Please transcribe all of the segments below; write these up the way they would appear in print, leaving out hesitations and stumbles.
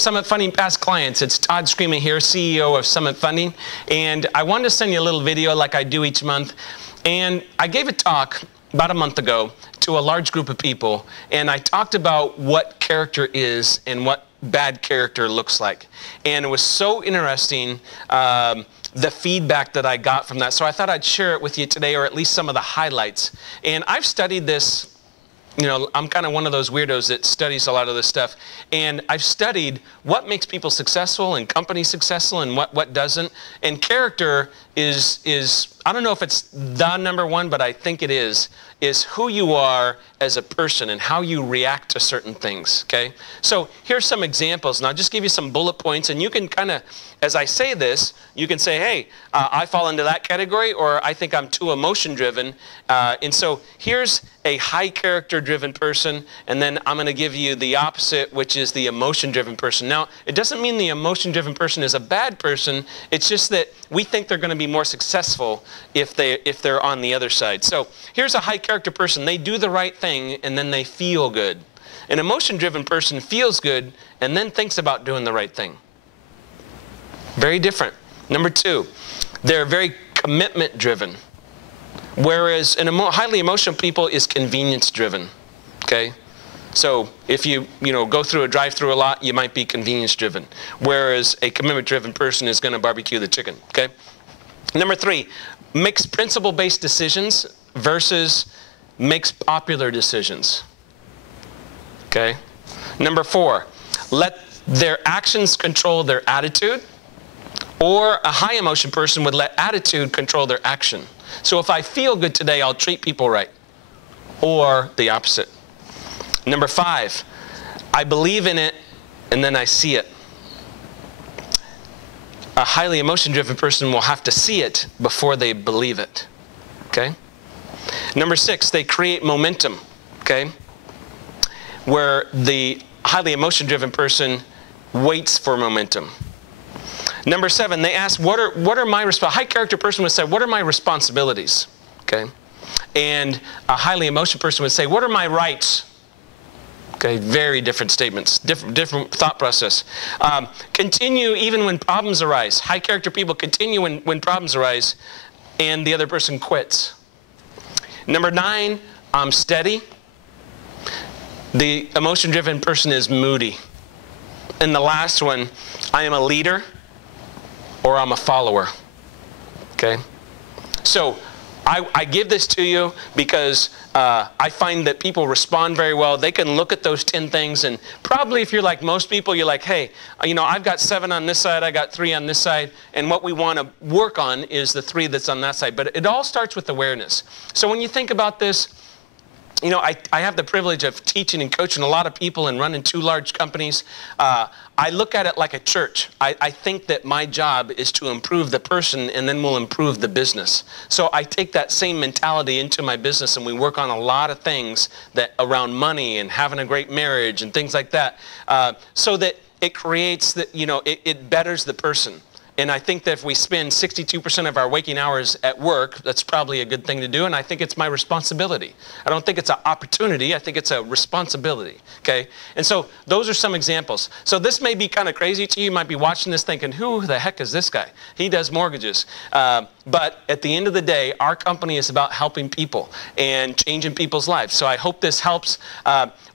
Summit Funding past clients. It's Todd Screama here, CEO of Summit Funding. And I wanted to send you a little video like I do each month. And I gave a talk about a month ago to a large group of people. And I talked about what character is and what bad character looks like. And it was so interesting, the feedback that I got from that. So I thought I'd share it with you today, or at least some of the highlights. And I've studied this. You know, I'm kind of one of those weirdos that studies a lot of this stuff. And I've studied what makes people successful and companies successful and what doesn't. And character is I don't know if it's the number one, but I think it is who you are as a person and how you react to certain things, okay? So here's some examples, and I'll just give you some bullet points, and you can kind of, as I say this, you can say, hey, I fall into that category, or I think I'm too emotion-driven. And so here's a high character-driven person, and then I'm going to give you the opposite, which is the emotion-driven person. Now, it doesn't mean the emotion-driven person is a bad person. It's just that we think they're going to be more successful if they're on the other side. So here's a high character person. They do the right thing, and then they feel good. An emotion-driven person feels good and then thinks about doing the right thing. Very different. Number two, they're very commitment-driven, whereas highly emotional people is convenience-driven. Okay, so if you go through a drive-through a lot, you might be convenience-driven, whereas a commitment-driven person is going to barbecue the chicken. Okay. Number three, makes principle-based decisions versus makes popular decisions. Okay. Number four, let their actions control their attitude, or a high emotion person would let attitude control their action. So if I feel good today, I'll treat people right, or the opposite. Number five, I believe in it and then I see it. A highly emotion-driven person will have to see it before they believe it. Okay? Number six, they create momentum. Okay? Where the highly emotion-driven person waits for momentum. Number seven, they ask, what are my responsibilities? A high character person would say, what are my responsibilities? Okay? And a highly emotional person would say, what are my rights? Okay, very different statements, different thought process. Continue even when problems arise. High character people continue when problems arise, and the other person quits. Number nine, I'm steady. The emotion-driven person is moody. And the last one, I am a leader, or I'm a follower. Okay? So I give this to you because I find that people respond very well. They can look at those 10 things, and probably if you're like most people, you're like, hey, I've got 7 on this side, I got 3 on this side, and what we want to work on is the 3 that's on that side. But it all starts with awareness. So when you think about this, I have the privilege of teaching and coaching a lot of people and running 2 large companies. I look at it like a church. I think that my job is to improve the person, and then we'll improve the business. So I take that same mentality into my business, and we work on a lot of things that around money and having a great marriage and things like that, so that it creates that, it betters the person. And I think that if we spend 62% of our waking hours at work, that's probably a good thing to do, and I think it's my responsibility. I don't think it's an opportunity, I think it's a responsibility, okay? And so those are some examples. So this may be kind of crazy to you. You might be watching this thinking, who the heck is this guy? He does mortgages. But at the end of the day, our company is about helping people and changing people's lives. So I hope this helps.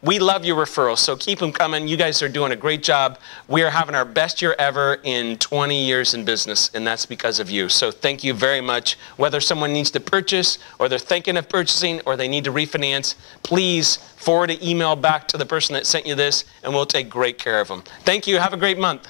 We love your referrals, so keep them coming. You guys are doing a great job. We are having our best year ever in 20 years in business, and that's because of you. So thank you very much. Whether someone needs to purchase, or they're thinking of purchasing, or they need to refinance, please forward an email back to the person that sent you this, and we'll take great care of them. Thank you. Have a great month.